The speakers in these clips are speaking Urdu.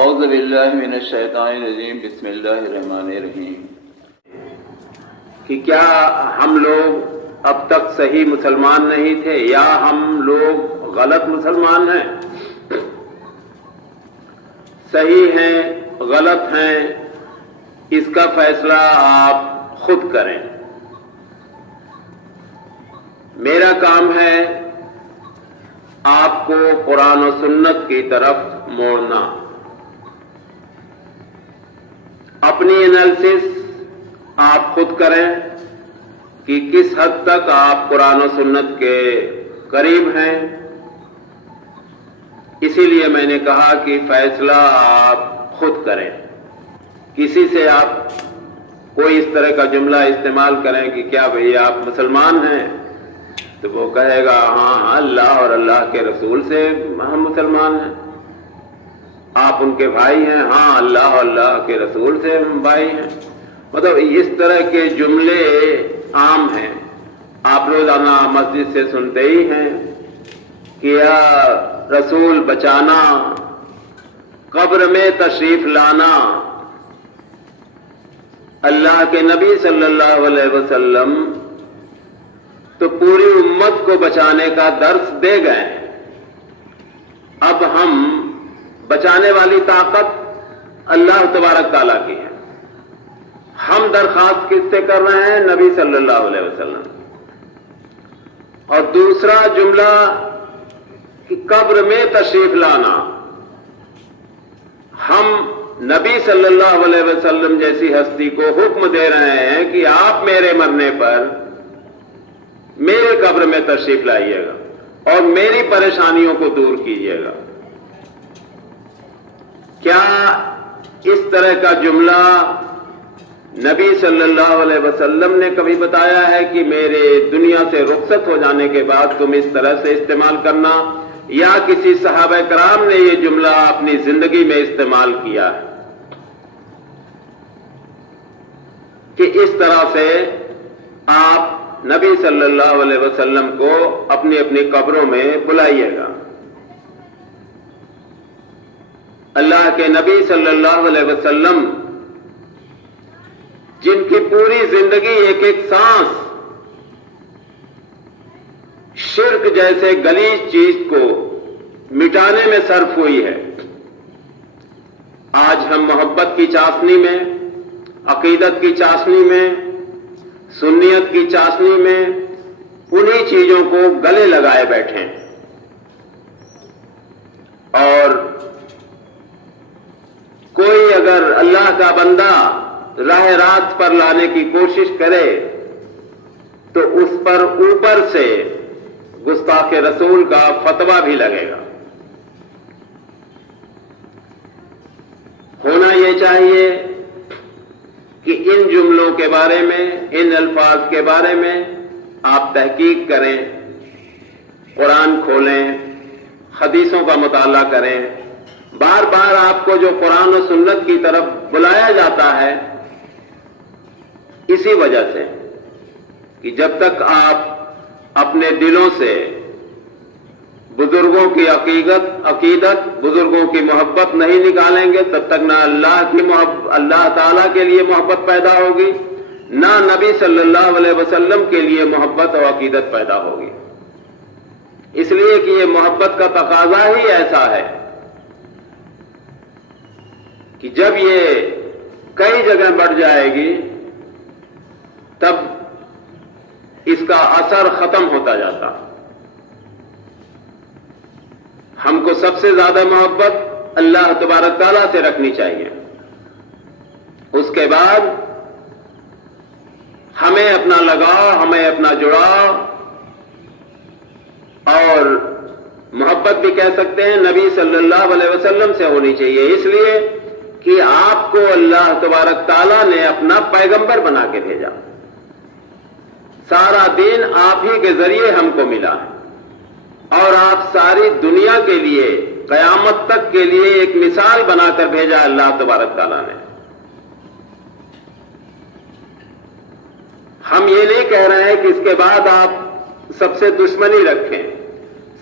اعوذ باللہ من الشیطان الرجیم بسم اللہ الرحمن الرحیم۔ کہ کیا ہم لوگ اب تک صحیح مسلمان نہیں تھے یا ہم لوگ غلط مسلمان ہیں؟ صحیح ہیں غلط ہیں اس کا فیصلہ آپ خود کریں۔ میرا کام ہے آپ کو قرآن و سنت کی طرف موڑنا۔ اپنی انالیسس آپ خود کریں کہ کس حد تک آپ قرآن و سنت کے قریب ہیں۔ اسی لیے میں نے کہا کہ فیصلہ آپ خود کریں۔ کسی سے آپ کوئی اس طرح کا جملہ استعمال کریں کہ کیا بھئی آپ مسلمان ہیں، تو وہ کہے گا ہاں اللہ اور اللہ کے رسول سے ہم مسلمان ہیں۔ آپ ان کے بھائی ہیں، ہاں اللہ اور اللہ کے رسول سے ہم بھائی ہیں۔ مطلب اس طرح کے جملے عام ہیں، آپ روزانہ مسجد سے سنتے ہی ہیں کہ یا رسول بچانا، قبر میں تشریف لانا۔ اللہ کے نبی صلی اللہ علیہ وسلم تو پوری امت کو بچانے کا درس دے گئے۔ اب ہم بچانے والی طاقت اللہ تبارک تعالیٰ کی ہے، ہم درخواست کس سے کر رہے ہیں؟ نبی صلی اللہ علیہ وسلم۔ اور دوسرا جملہ کہ قبر میں تشریف لانا، ہم نبی صلی اللہ علیہ وسلم جیسی ہستی کو حکم دے رہے ہیں کہ آپ میرے مرنے پر میرے قبر میں تشریف لائیے گا اور میری پریشانیوں کو دور کیجیے گا۔ کیا اس طرح کا جملہ نبی صلی اللہ علیہ وسلم نے کبھی بتایا ہے کہ میرے دنیا سے رخصت ہو جانے کے بعد تم اس طرح سے استعمال کرنا، یا کسی صحابہ کرام نے یہ جملہ اپنی زندگی میں استعمال کیا ہے کہ اس طرح سے آپ نبی صلی اللہ علیہ وسلم کو اپنی اپنی قبروں میں بلائیے گا؟ اللہ کے نبی صلی اللہ علیہ وسلم جن کی پوری زندگی ایک ایک سانس شرک جیسے غلیظ چیز کو مٹانے میں صرف ہوئی ہے، آج ہم محبت کی چاشنی میں، عقیدت کی چاشنی میں، سنیت کی چاشنی میں انہی چیزوں کو گلے لگائے بیٹھے ہیں۔ اور کوئی اگر اللہ کا بندہ راہ راست پر لانے کی کوشش کرے تو اس پر اوپر سے گستاخ رسول کا فتویٰ بھی لگے گا۔ ہونا یہ چاہیے کہ ان جملوں کے بارے میں، ان الفاظ کے بارے میں آپ تحقیق کریں، قرآن کھولیں، حدیثوں کا مطالعہ کریں۔ بار بار آپ کو جو قرآن و سنت کی طرف بلایا جاتا ہے اسی وجہ سے کہ جب تک آپ اپنے دلوں سے بزرگوں کی عقیدت، بزرگوں کی محبت نہیں نکالیں گے، تب تک نہ اللہ تعالیٰ کے لیے محبت پیدا ہوگی، نہ نبی صلی اللہ علیہ وسلم کے لیے محبت اور عقیدت پیدا ہوگی۔ اس لیے کہ یہ محبت کا تقاضا ہی ایسا ہے کہ جب یہ کئی جگہ بڑھ جائے گی تب اس کا اثر ختم ہوتا جاتا۔ ہم کو سب سے زیادہ محبت اللہ تبارک تعالیٰ سے رکھنی چاہیے، اس کے بعد ہمیں اپنا لگاؤ، ہمیں اپنا جڑاؤ اور محبت بھی کہہ سکتے ہیں نبی صلی اللہ علیہ وسلم سے ہونی چاہیے، اس لیے کہ آپ کو اللہ تبارک تعالیٰ نے اپنا پیغمبر بنا کے بھیجا۔ سارا دین آپ ہی کے ذریعے ہم کو ملا ہے اور آپ ساری دنیا کے لیے، قیامت تک کے لیے ایک مثال بنا کر بھیجا اللہ تبارک تعالیٰ نے۔ ہم یہ نہیں کہہ رہے ہیں کہ اس کے بعد آپ سب سے دشمنی رکھیں،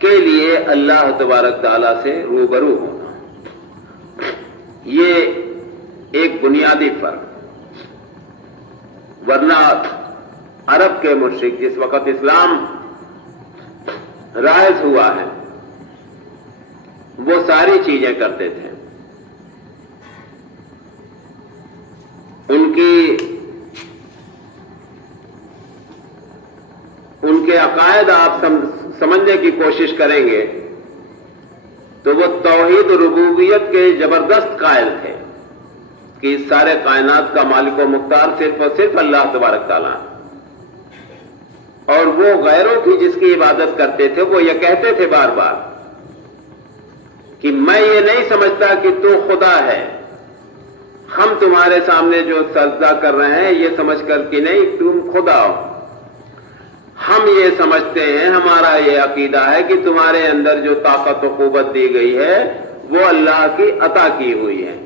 کے لیے اللہ تبارک تعالیٰ سے روبرو ہونا، یہ ایک بنیادی فرق۔ ورنہ عرب کے مشرک جس وقت اسلام رائج ہوا ہے وہ ساری چیزیں کرتے تھے، ان کے عقائد آپ سمجھنے کی کوشش کریں گے تو وہ توحید ربوبیت کے زبردست قائل تھے کہ اس سارے کائنات کا مالک و مختار صرف اور صرف اللہ تبارک تعالیٰ ہے، اور وہ غیروں کی جس کی عبادت کرتے تھے وہ یہ کہتے تھے بار بار کہ میں یہ نہیں سمجھتا کہ تو خدا ہے، ہم تمہارے سامنے جو سجدہ کر رہے ہیں یہ سمجھ کر کہ نہیں تم خدا ہو، ہم یہ سمجھتے ہیں، ہمارا یہ عقیدہ ہے کہ تمہارے اندر جو طاقت و قوت دی گئی ہے وہ اللہ کی عطا کی ہوئی ہے،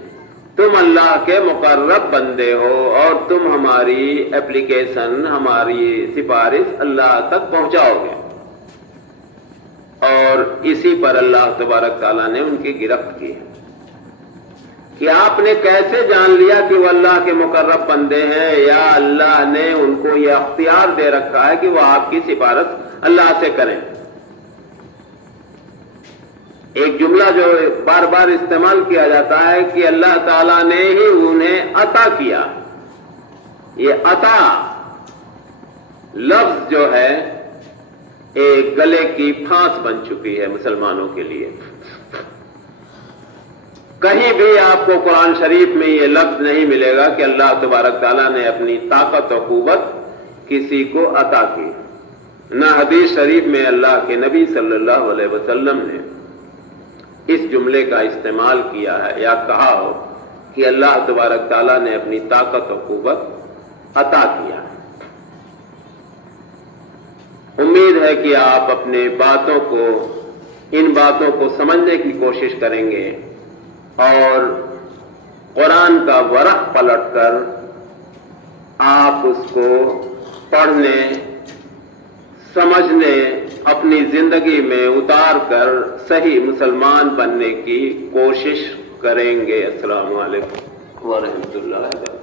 تم اللہ کے مقرب بندے ہو اور تم ہماری اپلیکیشن، ہماری سفارش اللہ تک پہنچاؤ گے۔ اور اسی پر اللہ تبارک تعالیٰ نے ان کی گرفت کی ہے کہ آپ نے کیسے جان لیا کہ وہ اللہ کے مقرب بندے ہیں، یا اللہ نے ان کو یہ اختیار دے رکھا ہے کہ وہ آپ کی سفارش اللہ سے کریں۔ ایک جملہ جو بار بار استعمال کیا جاتا ہے کہ اللہ تعالیٰ نے ہی انہیں عطا کیا، یہ عطا لفظ جو ہے ایک گلے کی پھانس بن چکی ہے مسلمانوں کے لیے۔ کہیں بھی آپ کو قرآن شریف میں یہ لفظ نہیں ملے گا کہ اللہ تبارک تعالیٰ نے اپنی طاقت و قوت کسی کو عطا کی، نہ حدیث شریف میں اللہ کے نبی صلی اللہ علیہ وسلم نے اس جملے کا استعمال کیا ہے یا کہا ہو کہ اللہ تبارک تعالیٰ نے اپنی طاقت و قوت عطا کیا۔ امید ہے کہ آپ اپنے ان باتوں کو سمجھنے کی کوشش کریں گے اور قرآن کا ورق پلٹ کر آپ اس کو پڑھنے، سمجھنے، اپنی زندگی میں اتار کر صحیح مسلمان بننے کی کوشش کریں گے۔ السلام علیکم ورحمۃ اللہ وبرکاتہ۔